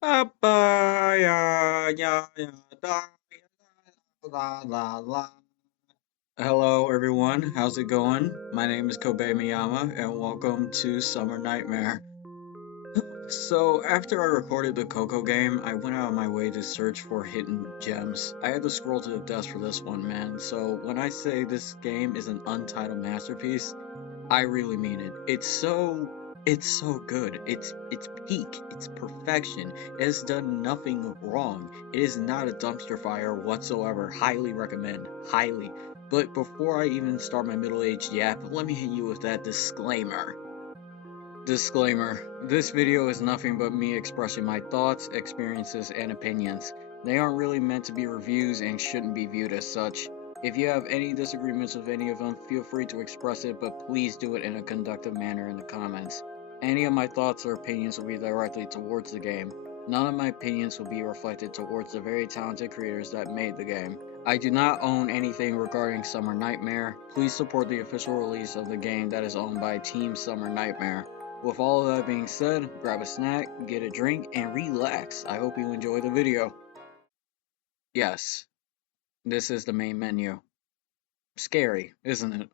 Appa, ya, ya, ya, da, la, la, la. Hello, everyone. How's it going? My name is Kobe Miyama, and welcome to Summer Nightmare. So, after I recorded the Coco game, I went out of my way to search for hidden gems. I had to scroll to the depths for this one, man. So, when I say this game is an untitled masterpiece, I really mean it. It's so good. It's peak. It's perfection. It has done nothing wrong. It is not a dumpster fire whatsoever. Highly recommend. Highly. But before I even start my middle-aged yap, let me hit you with that disclaimer. Disclaimer. This video is nothing but me expressing my thoughts, experiences, and opinions. They aren't really meant to be reviews and shouldn't be viewed as such. If you have any disagreements with any of them, feel free to express it, but please do it in a conductive manner in the comments. Any of my thoughts or opinions will be directly towards the game. None of my opinions will be reflected towards the very talented creators that made the game. I do not own anything regarding Summer Nightmare. Please support the official release of the game that is owned by Team Summer Nightmare. With all of that being said, grab a snack, get a drink, and relax. I hope you enjoy the video. Yes, this is the main menu. Scary, isn't it?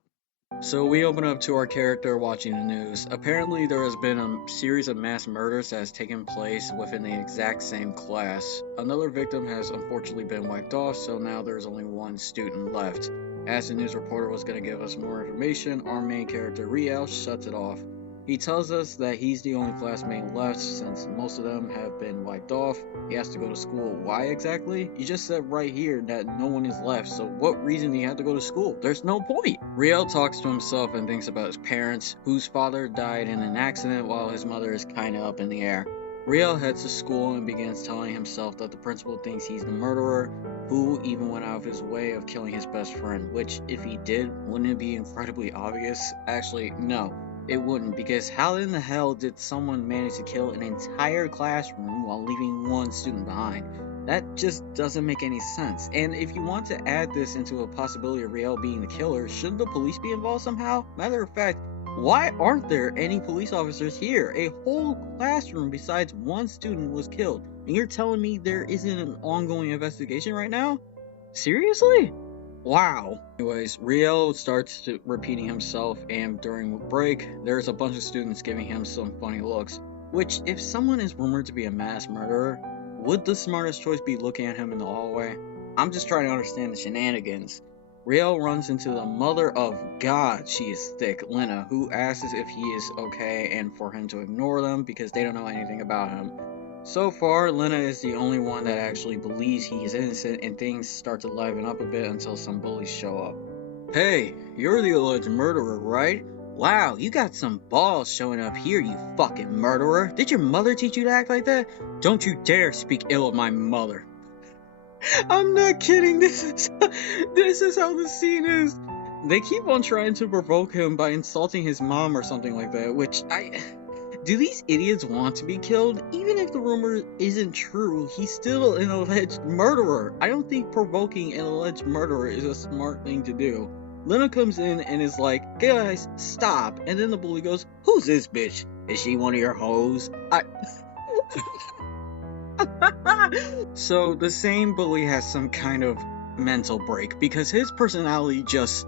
So we open up to our character watching the news. Apparently there has been a series of mass murders that has taken place within the exact same class. Another victim has unfortunately been wiped off, so now there's only one student left. As the news reporter was going to give us more information, our main character Riel shuts it off. He tells us that he's the only classmate left since most of them have been wiped off. He has to go to school. Why exactly? You just said right here that no one is left, so what reason do you have to go to school? There's no point. Riel talks to himself and thinks about his parents, whose father died in an accident while his mother is kinda up in the air. Riel heads to school and begins telling himself that the principal thinks he's the murderer, who even went out of his way of killing his best friend, which, if he did, wouldn't it be incredibly obvious? Actually, no. It wouldn't, because how in the hell did someone manage to kill an entire classroom while leaving one student behind? That just doesn't make any sense. And if you want to add this into a possibility of Riel being the killer, shouldn't the police be involved somehow? Matter of fact, why aren't there any police officers here? A whole classroom besides one student was killed, and you're telling me there isn't an ongoing investigation right now? Seriously? Wow. Anyways, Riel starts repeating himself, and during break, there's a bunch of students giving him some funny looks. Which, if someone is rumored to be a mass murderer, would the smartest choice be looking at him in the hallway? I'm just trying to understand the shenanigans. Riel runs into the mother of God, she is thick, Lena, who asks if he is okay and for him to ignore them because they don't know anything about him. So far, Lena is the only one that actually believes he is innocent, and things start to liven up a bit until some bullies show up. Hey, you're the alleged murderer, right? Wow, you got some balls showing up here, you fucking murderer. Did your mother teach you to act like that? Don't you dare speak ill of my mother. I'm not kidding, this is how the scene is. They keep on trying to provoke him by insulting his mom or something like that, which do these idiots want to be killed? Even if the rumor isn't true, he's still an alleged murderer. I don't think provoking an alleged murderer is a smart thing to do. Lena comes in and is like, guys, stop. And then the bully goes, who's this bitch? Is she one of your hoes? So the same bully has some kind of mental break because his personality just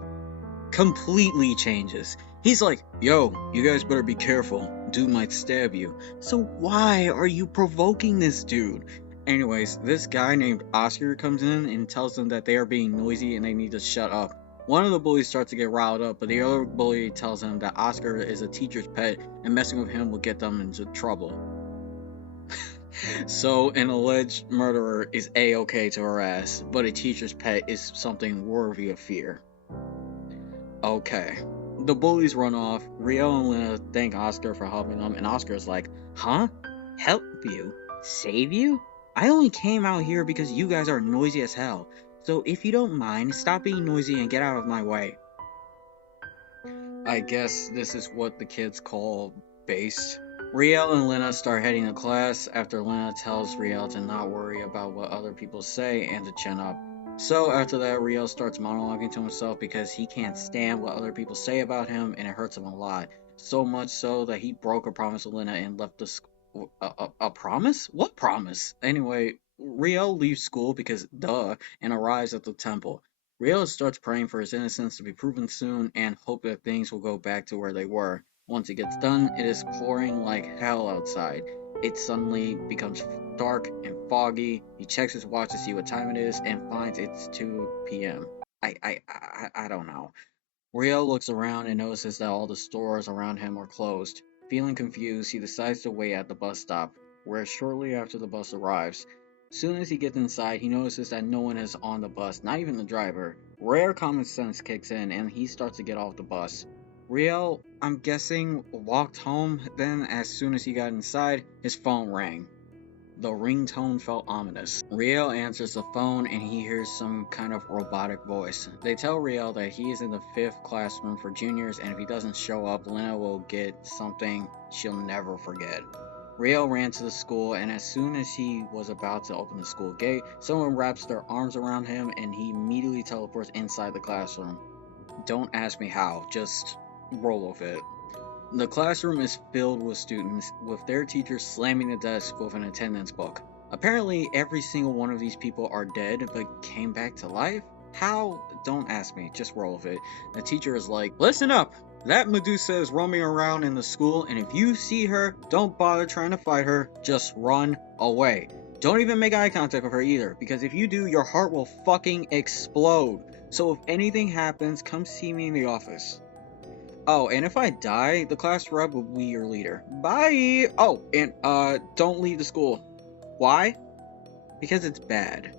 completely changes. He's like, yo, you guys better be careful. Dude might stab you. So why are you provoking this dude? Anyways, this guy named Oscar comes in and tells them that they are being noisy and they need to shut up. One of the bullies starts to get riled up, but the other bully tells him that Oscar is a teacher's pet and messing with him will get them into trouble. So an alleged murderer is a-okay to harass, but a teacher's pet is something worthy of fear. Okay. The bullies run off. Riel and Lena thank Oscar for helping them, and Oscar is like, huh? Help you? Save you? I only came out here because you guys are noisy as hell. So if you don't mind, stop being noisy and get out of my way. I guess this is what the kids call based. Riel and Lena start heading to class after Lena tells Riel to not worry about what other people say and to chin up. So after that, Riel starts monologuing to himself because he can't stand what other people say about him and it hurts him a lot. So much so that he broke a promise with Lena and left the school. A promise? What promise? Anyway, Riel leaves school because duh, and arrives at the temple. Riel starts praying for his innocence to be proven soon and hope that things will go back to where they were. Once it gets done, it is pouring like hell outside. It suddenly becomes dark and foggy. He checks his watch to see what time it is and finds it's 2 p.m. I don't know. Rio looks around and notices that all the stores around him are closed. Feeling confused, he decides to wait at the bus stop, where shortly after the bus arrives. Soon as he gets inside, he notices that no one is on the bus, not even the driver. Rare common sense kicks in and he starts to get off the bus. Rio, I'm guessing, walked home. Then, as soon as he got inside, his phone rang. The ringtone felt ominous. Riel answers the phone and he hears some kind of robotic voice. They tell Riel that he is in the 5th classroom for juniors and if he doesn't show up, Lena will get something she'll never forget. Riel ran to the school and as soon as he was about to open the school gate, someone wraps their arms around him and he immediately teleports inside the classroom. Don't ask me how, just roll with it. The classroom is filled with students, with their teachers slamming the desk with an attendance book. Apparently, every single one of these people are dead, but came back to life? How? Don't ask me, just roll with it. The teacher is like, listen up! That Medusa is roaming around in the school, and if you see her, don't bother trying to fight her, just run away. Don't even make eye contact with her either, because if you do, your heart will fucking explode. So if anything happens, come see me in the office. Oh, and if I die, the class rep will be your leader. Bye! Oh, and don't leave the school. Why? Because it's bad.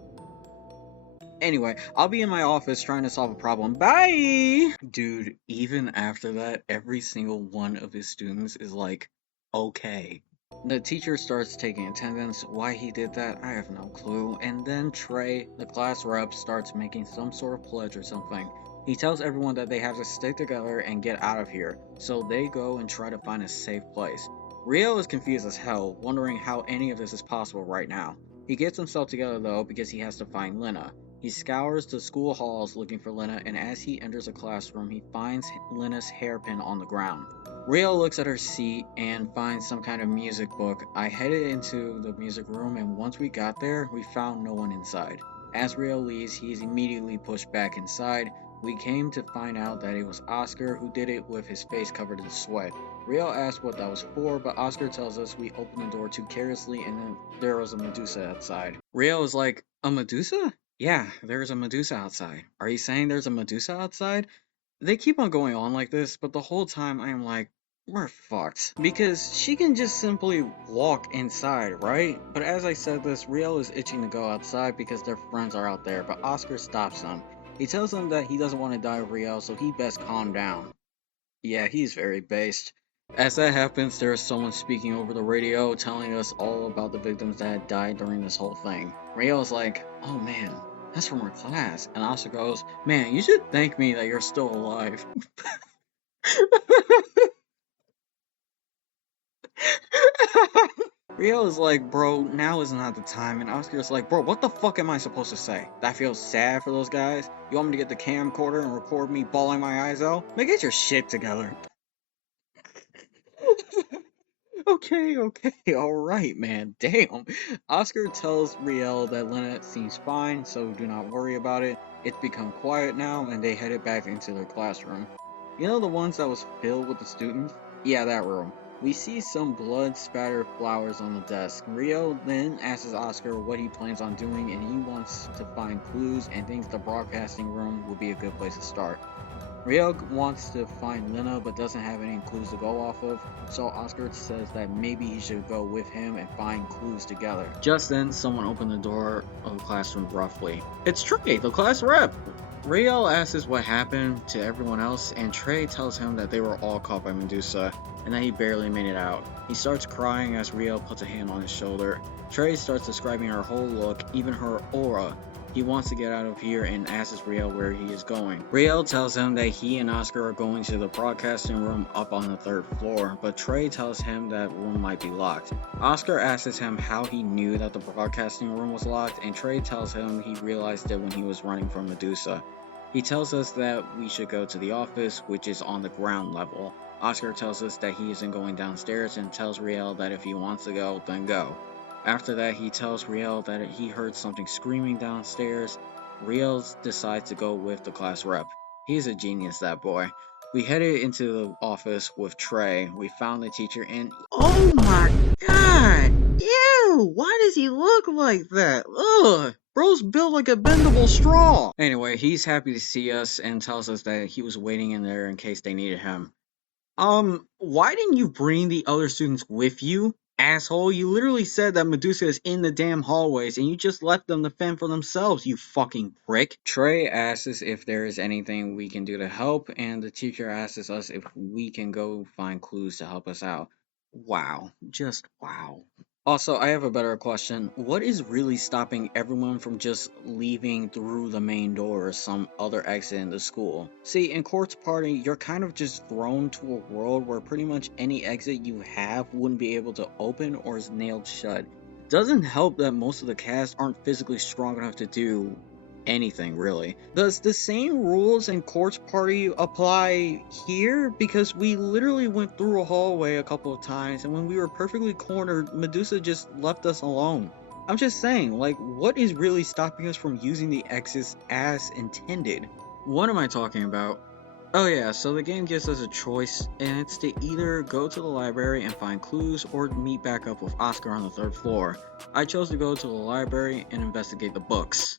Anyway, I'll be in my office trying to solve a problem. Bye! Dude, even after that, every single one of his students is like, okay. The teacher starts taking attendance. Why he did that, I have no clue. And then Trey, the class rep, starts making some sort of pledge or something. He tells everyone that they have to stick together and get out of here, so they go and try to find a safe place. Rio is confused as hell, wondering how any of this is possible right now. He gets himself together though because he has to find Lena. He scours the school halls looking for Lena, and as he enters a classroom, he finds Lena's hairpin on the ground. Rio looks at her seat and finds some kind of music book. I headed into the music room, and once we got there, we found no one inside. As Rio leaves, he is immediately pushed back inside. We came to find out that it was Oscar who did it with his face covered in sweat. Rio asked what that was for, but Oscar tells us we opened the door too carelessly and then there was a Medusa outside. Rio is like, a Medusa? Yeah, there's a Medusa outside. Are you saying there's a Medusa outside? They keep on going on like this, but the whole time I am like, we're fucked. Because she can just simply walk inside, right? But as I said this, Rio is itching to go outside because their friends are out there, but Oscar stops them. He tells them that he doesn't want to die with Rio, so he best calm down. Yeah, he's very based. As that happens, there is someone speaking over the radio telling us all about the victims that had died during this whole thing. Rio's like, oh man, that's from our class. And Oscar goes, man, you should thank me that you're still alive. Rio is like, bro, now is not the time. And Oscar's like, bro, what the fuck am I supposed to say? That I feel sad for those guys? You want me to get the camcorder and record me bawling my eyes out? Man, get your shit together. Okay, alright, man. Damn. Oscar tells Riel that Lena seems fine, so do not worry about it. It's become quiet now, and they headed back into their classroom. You know the ones that was filled with the students? Yeah, that room. We see some blood-spattered flowers on the desk. Rio then asks Oscar what he plans on doing, and he wants to find clues and thinks the broadcasting room would be a good place to start. Rio wants to find Lena but doesn't have any clues to go off of, so Oscar says that maybe he should go with him and find clues together. Just then, someone opened the door of the classroom roughly. It's Trey, the class rep! Rio asks what happened to everyone else, and Trey tells him that they were all caught by Medusa, and that he barely made it out. He starts crying as Rio puts a hand on his shoulder. Trey starts describing her whole look, even her aura. He wants to get out of here and asks Riel where he is going. Riel tells him that he and Oscar are going to the broadcasting room up on the 3rd floor, but Trey tells him that room might be locked. Oscar asks him how he knew that the broadcasting room was locked, and Trey tells him he realized it when he was running from Medusa. He tells us that we should go to the office, which is on the ground level. Oscar tells us that he isn't going downstairs and tells Riel that if he wants to go, then go. After that, he tells Riel that he heard something screaming downstairs. Riel decides to go with the class rep. He's a genius, that boy. We headed into the office with Trey. We found the teacher and Oh my god! Ew! Why does he look like that? Ugh! Bro's built like a bendable straw! anyway, he's happy to see us and tells us that he was waiting in there in case they needed him. Why didn't you bring the other students with you? Asshole, you literally said that Medusa is in the damn hallways and you just left them to fend for themselves, you fucking prick. Trey asks if there is anything we can do to help, and the teacher asks us if we can go find clues to help us out. Wow, just wow. Also, I have a better question. What is really stopping everyone from just leaving through the main door or some other exit in the school? See, in Court's party, you're kind of just thrown to a world where pretty much any exit you have wouldn't be able to open or is nailed shut. Doesn't help that most of the cast aren't physically strong enough to do anything really. Does the same rules in Court's party apply here? Because we literally went through a hallway a couple of times, and when we were perfectly cornered, Medusa just left us alone. I'm just saying, like, what is really stopping us from using the exits as intended? What am I talking about? Oh yeah, so the game gives us a choice, and it's to either go to the library and find clues or meet back up with Oscar on the third floor. I chose to go to the library and investigate the books.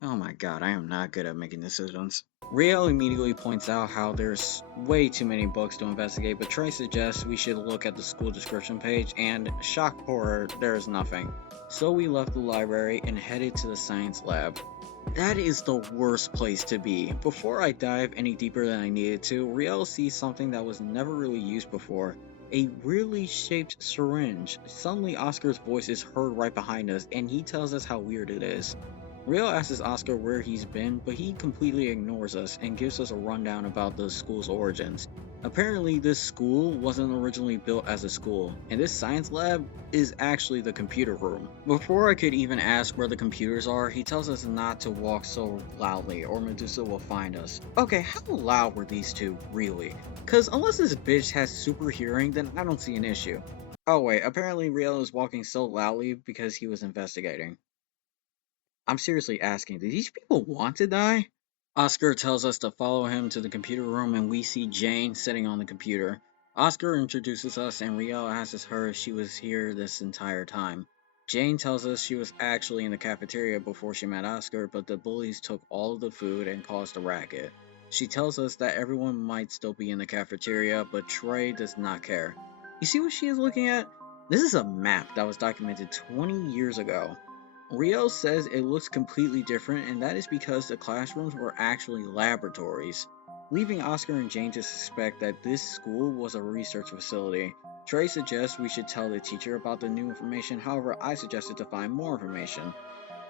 Oh my god, I am not good at making decisions. Riel immediately points out how there's way too many books to investigate, but Trey suggests we should look at the school description page, and shock horror, there is nothing. So we left the library and headed to the science lab. That is the worst place to be. Before I dive any deeper than I needed to, Riel sees something that was never really used before. A weirdly shaped syringe. Suddenly Oscar's voice is heard right behind us, and he tells us how weird it is. Rio asks Oscar where he's been, but he completely ignores us and gives us a rundown about the school's origins. Apparently, this school wasn't originally built as a school, and this science lab is actually the computer room. Before I could even ask where the computers are, he tells us not to walk so loudly or Medusa will find us. Okay, how loud were these two, really? Cause unless this bitch has super hearing, then I don't see an issue. Oh wait, apparently Rio is walking so loudly because he was investigating. I'm seriously asking, do these people want to die? Oscar tells us to follow him to the computer room and we see Jane sitting on the computer. Oscar introduces us and Riel asks her if she was here this entire time. Jane tells us she was actually in the cafeteria before she met Oscar, but the bullies took all of the food and caused a racket. She tells us that everyone might still be in the cafeteria, but Trey does not care. You see what she is looking at? This is a map that was documented 20 years ago. Riel says it looks completely different, and that is because the classrooms were actually laboratories, leaving Oscar and Jane to suspect that this school was a research facility. Trey suggests we should tell the teacher about the new information, however, I suggested to find more information.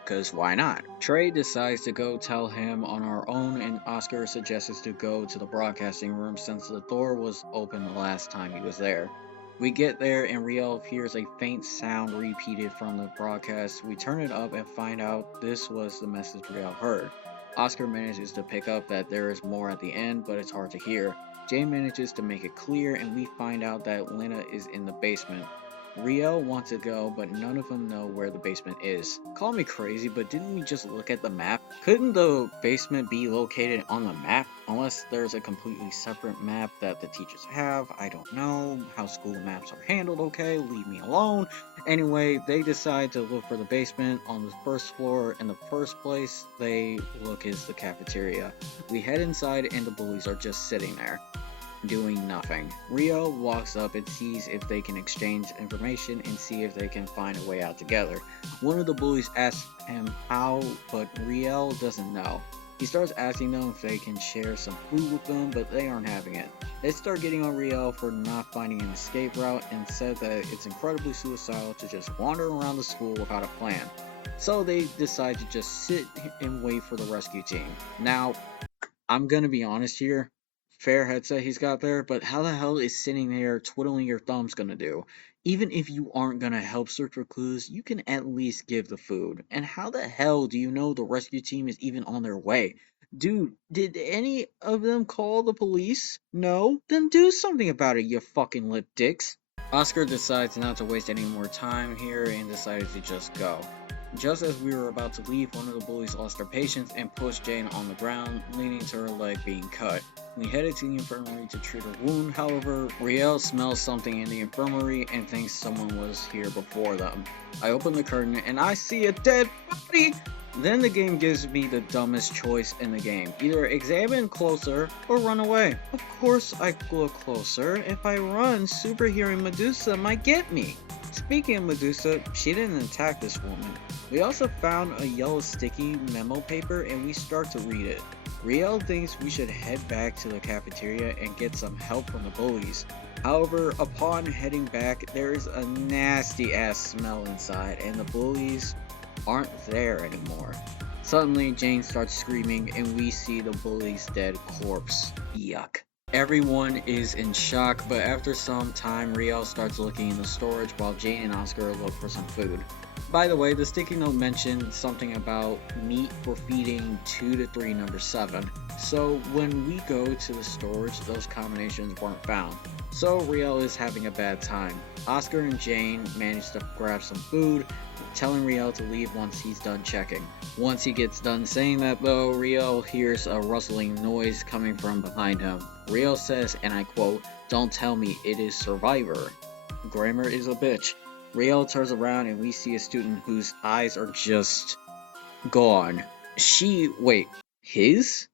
Because why not? Trey decides to go tell him on our own, and Oscar suggests us to go to the broadcasting room since the door was open the last time he was there. We get there, and Riel hears a faint sound repeated from the broadcast. We turn it up and find out this was the message Riel heard. Oscar manages to pick up that there is more at the end, but it's hard to hear. Jane manages to make it clear, and we find out that Lena is in the basement. Riel wants to go, but none of them know where the basement is. Call me crazy, but didn't we just look at the map? Couldn't the basement be located on the map? Unless there's a completely separate map that the teachers have. I don't know how school maps are handled, okay? Leave me alone. Anyway, they decide to look for the basement on the first floor. In the first place they look is the cafeteria. We head inside and the bullies are just sitting there doing nothing. Rio walks up and sees if they can exchange information and see if they can find a way out together. One of the bullies asks him how, but Rio doesn't know. He starts asking them if they can share some food with them, but they aren't having it. They start getting on Rio for not finding an escape route and said that it's incredibly suicidal to just wander around the school without a plan. So they decide to just sit and wait for the rescue team. Now, I'm gonna be honest here. Fair headset he's got there, but how the hell is sitting there twiddling your thumbs gonna do? Even if you aren't gonna help search for clues, you can at least give the food. And how the hell do you know the rescue team is even on their way? Dude, did any of them call the police? No? Then do something about it, you fucking lip dicks. Oscar decides not to waste any more time here and decided to just go. Just as we were about to leave, one of the bullies lost their patience and pushed Jane on the ground, leading to her leg being cut. We headed to the infirmary to treat her wound, however, Riel smells something in the infirmary and thinks someone was here before them. I open the curtain and I see a dead body! Then the game gives me the dumbest choice in the game. Either examine closer or run away. Of course I look closer. If I run, superhero Medusa might get me. Speaking of Medusa, she didn't attack this woman. We also found a yellow sticky memo paper and we start to read it. Riel thinks we should head back to the cafeteria and get some help from the bullies. However, upon heading back, there is a nasty ass smell inside and the bullies aren't there anymore. Suddenly, Jane starts screaming and we see the bully's dead corpse. Yuck. Everyone is in shock, but after some time, Riel starts looking in the storage while Jane and Oscar look for some food. By the way, the sticky note mentioned something about meat for feeding 2 to 3 number 7. So when we go to the storage, those combinations weren't found. So Riel is having a bad time. Oscar and Jane manage to grab some food, telling Riel to leave once he's done checking. Once he gets done saying that though, Riel hears a rustling noise coming from behind him. Riel says, and I quote, "Don't tell me it is Survivor." Grammar is a bitch. Riel turns around and we see a student whose eyes are just gone. His?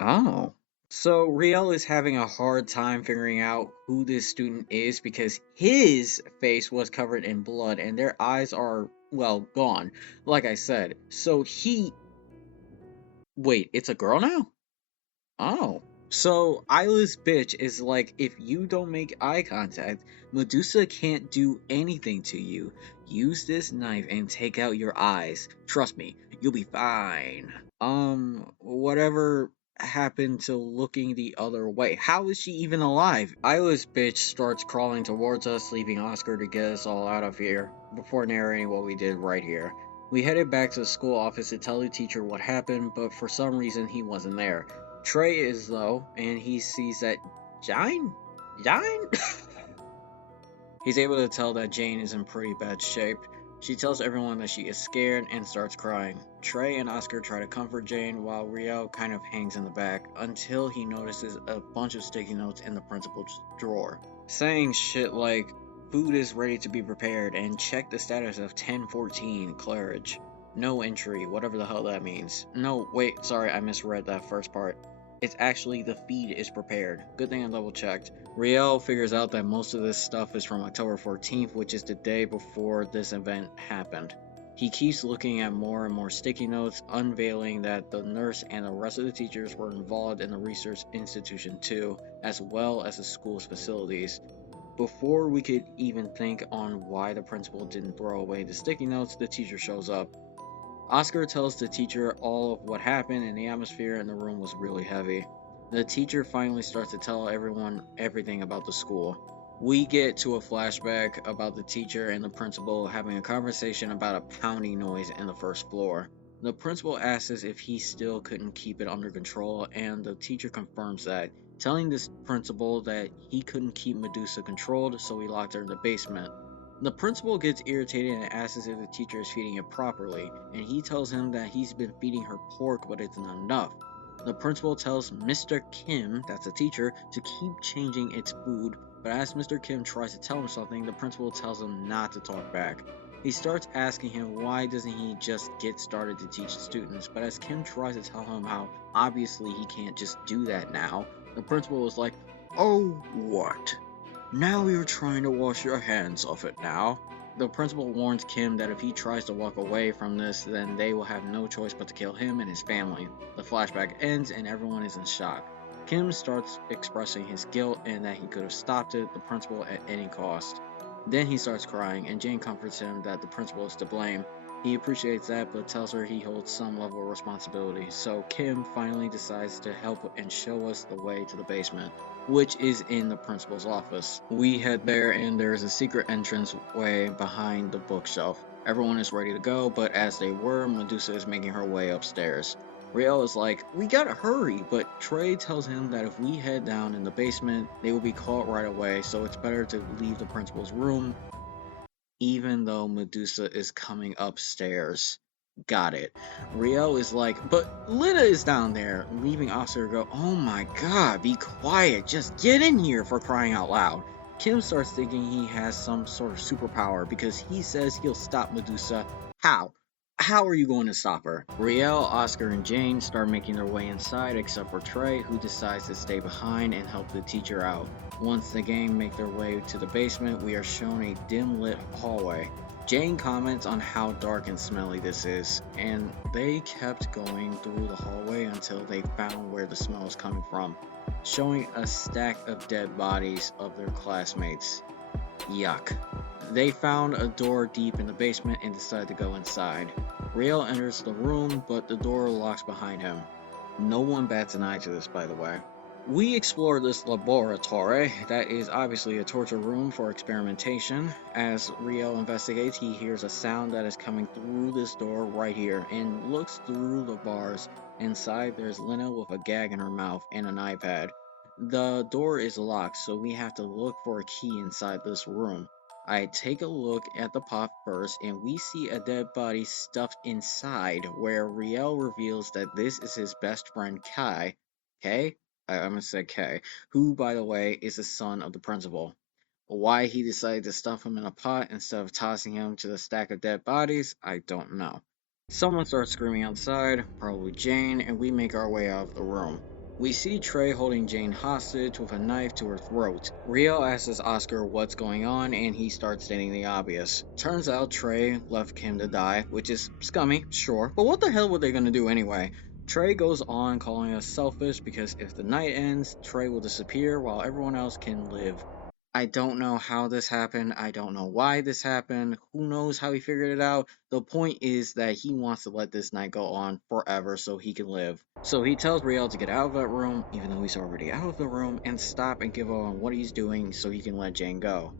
Oh. So Riel is having a hard time figuring out who this student is because his face was covered in blood and their eyes are, well, gone. Like I said. So it's a girl now? Oh. So Isla's bitch is like, if you don't make eye contact, Medusa can't do anything to you. Use this knife and take out your eyes. Trust me, you'll be fine. Whatever happened to looking the other way? How is she even alive? Isla's bitch starts crawling towards us, leaving Oscar to get us all out of here, before narrating what we did right here. We headed back to the school office to tell the teacher what happened, but for some reason he wasn't there. Trey is though, and he sees that Jane? He's able to tell that Jane is in pretty bad shape. She tells everyone that she is scared and starts crying. Trey and Oscar try to comfort Jane while Riel kind of hangs in the back until he notices a bunch of sticky notes in the principal's drawer, saying shit like, "Food is ready to be prepared and check the status of 1014 Claridge. No entry," whatever the hell that means. No, wait, sorry, I misread that first part. It's actually the feed is prepared. Good thing I double checked. Riel figures out that most of this stuff is from October 14th, which is the day before this event happened. He keeps looking at more and more sticky notes, unveiling that the nurse and the rest of the teachers were involved in the research institution too, as well as the school's facilities. Before we could even think on why the principal didn't throw away the sticky notes, the teacher shows up. Oscar tells the teacher all of what happened, and the atmosphere in the room was really heavy. The teacher finally starts to tell everyone everything about the school. We get to a flashback about the teacher and the principal having a conversation about a pounding noise in the first floor. The principal asks if he still couldn't keep it under control, and the teacher confirms that, telling this principal that he couldn't keep Medusa controlled, so he locked her in the basement. The principal gets irritated and asks if the teacher is feeding it properly, and he tells him that he's been feeding her pork but it's not enough. The principal tells Mr. Kim, that's the teacher, to keep changing its food, but as Mr. Kim tries to tell him something, the principal tells him not to talk back. He starts asking him why doesn't he just get started to teach the students, but as Kim tries to tell him how obviously he can't just do that now, the principal is like, "Oh, what? Now you're trying to wash your hands off it now." The principal warns Kim that if he tries to walk away from this, then they will have no choice but to kill him and his family. The flashback ends and everyone is in shock. Kim starts expressing his guilt and that he could have stopped it, the principal, at any cost. Then he starts crying and Jane comforts him that the principal is to blame. He appreciates that but tells her he holds some level of responsibility, so Kim finally decides to help and show us the way to the basement, which is in the principal's office. We head there and there's a secret entrance way behind the bookshelf. Everyone is ready to go, but as they were, Medusa is making her way upstairs. Riel is like, we gotta hurry, but Trey tells him that if we head down in the basement, they will be caught right away, so it's better to leave the principal's room even though Medusa is coming upstairs. Got it. Riel is like, but Lita is down there, leaving Oscar to go, oh my god, be quiet, just get in here for crying out loud. Kim starts thinking he has some sort of superpower because he says he'll stop Medusa. How? How are you going to stop her? Riel, Oscar, and Jane start making their way inside except for Trey, who decides to stay behind and help the teacher out. Once the gang make their way to the basement, we are shown a dim lit hallway. Jane comments on how dark and smelly this is, and they kept going through the hallway until they found where the smell was coming from, showing a stack of dead bodies of their classmates. Yuck. They found a door deep in the basement and decided to go inside. Rail enters the room, but the door locks behind him. No one bats an eye to this, by the way. We explore this laboratory that is obviously a torture room for experimentation. As Riel investigates, he hears a sound that is coming through this door right here and looks through the bars. Inside, there's Lena with a gag in her mouth and an iPad. The door is locked, so we have to look for a key inside this room. I take a look at the pot first, and we see a dead body stuffed inside, where Riel reveals that this is his best friend Kai. K? I'm gonna say K, who, by the way, is the son of the principal. Why he decided to stuff him in a pot instead of tossing him to the stack of dead bodies, I don't know. Someone starts screaming outside, probably Jane, and we make our way out of the room. We see Trey holding Jane hostage with a knife to her throat. Rio asks Oscar what's going on, and he starts stating the obvious. Turns out Trey left Kim to die, which is scummy, sure, but what the hell were they gonna do anyway? Trey goes on calling us selfish because if the night ends, Trey will disappear while everyone else can live. I don't know how this happened. I don't know why this happened. Who knows how he figured it out? The point is that he wants to let this night go on forever so he can live. So he tells Riel to get out of that room, even though he's already out of the room, and stop and give up on what he's doing so he can let Jane go.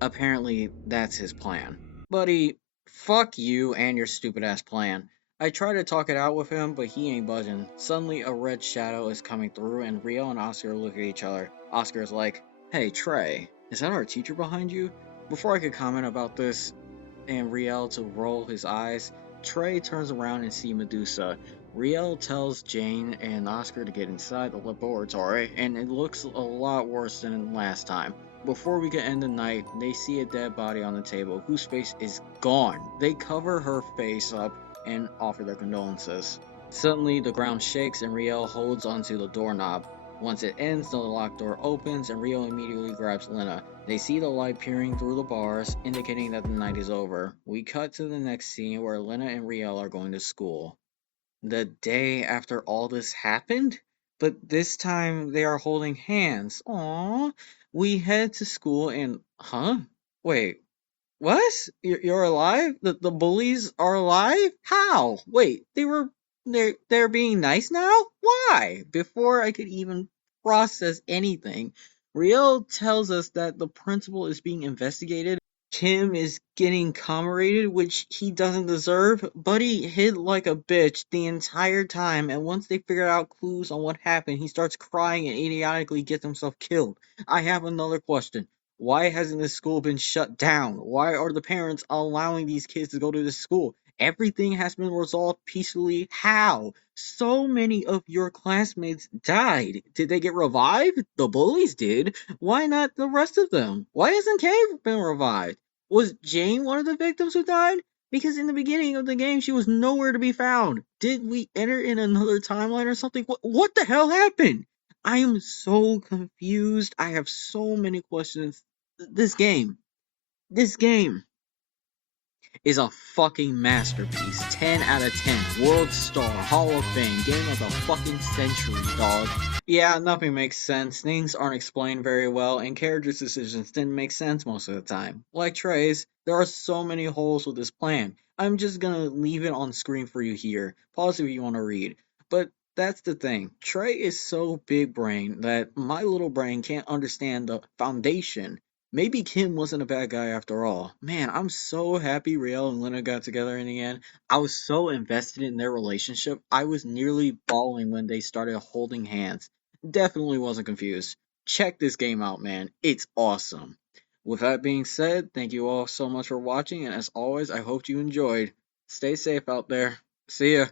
Apparently, that's his plan. Buddy, fuck you and your stupid ass plan. I try to talk it out with him, but he ain't budging. Suddenly, a red shadow is coming through, and Rio and Oscar look at each other. Oscar is like, hey, Trey, is that our teacher behind you? Before I could comment about this, and Riel to roll his eyes, Trey turns around and sees Medusa. Riel tells Jane and Oscar to get inside the laboratory, and it looks a lot worse than last time. Before we can end the night, they see a dead body on the table whose face is gone. They cover her face up and offer their condolences. Suddenly, the ground shakes and Riel holds onto the doorknob. Once it ends, the locked door opens and Rio immediately grabs Lena. They see the light peering through the bars, indicating that the night is over. We cut to the next scene where Lena and Riel are going to school. The day after all this happened? But this time they are holding hands. Aww. We head to school and. Huh? Wait, what? You're alive? The bullies are alive? How? Wait, they're being nice now? Why? Before I could even process anything, Riel tells us that the principal is being investigated. Kim is getting comrated, which he doesn't deserve. Buddy hid like a bitch the entire time, and once they figure out clues on what happened, he starts crying and idiotically gets himself killed. I have another question. Why hasn't this school been shut down? Why are the parents allowing these kids to go to this school? Everything has been resolved peacefully. How? So many of your classmates died. Did they get revived? The bullies did. Why not the rest of them? Why hasn't Kay been revived? Was Jane one of the victims who died? Because in the beginning of the game, she was nowhere to be found. Did we enter in another timeline or something? What the hell happened? I am so confused. I have so many questions. This game, this game is a fucking masterpiece. 10 out of 10. World Star, Hall of Fame, Game of the fucking century, dog. Yeah, nothing makes sense. Things aren't explained very well, and characters' decisions didn't make sense most of the time. Like Trey's, there are so many holes with this plan. I'm just gonna leave it on screen for you here. Pause if you want to read. But that's the thing. Trey is so big brain that my little brain can't understand the foundation Maybe Kim wasn't a bad guy after all. Man, I'm so happy Riel and Lena got together in the end. I was so invested in their relationship, I was nearly bawling when they started holding hands. Definitely wasn't confused. Check this game out, man. It's awesome. With that being said, thank you all so much for watching, and as always, I hope you enjoyed. Stay safe out there. See ya.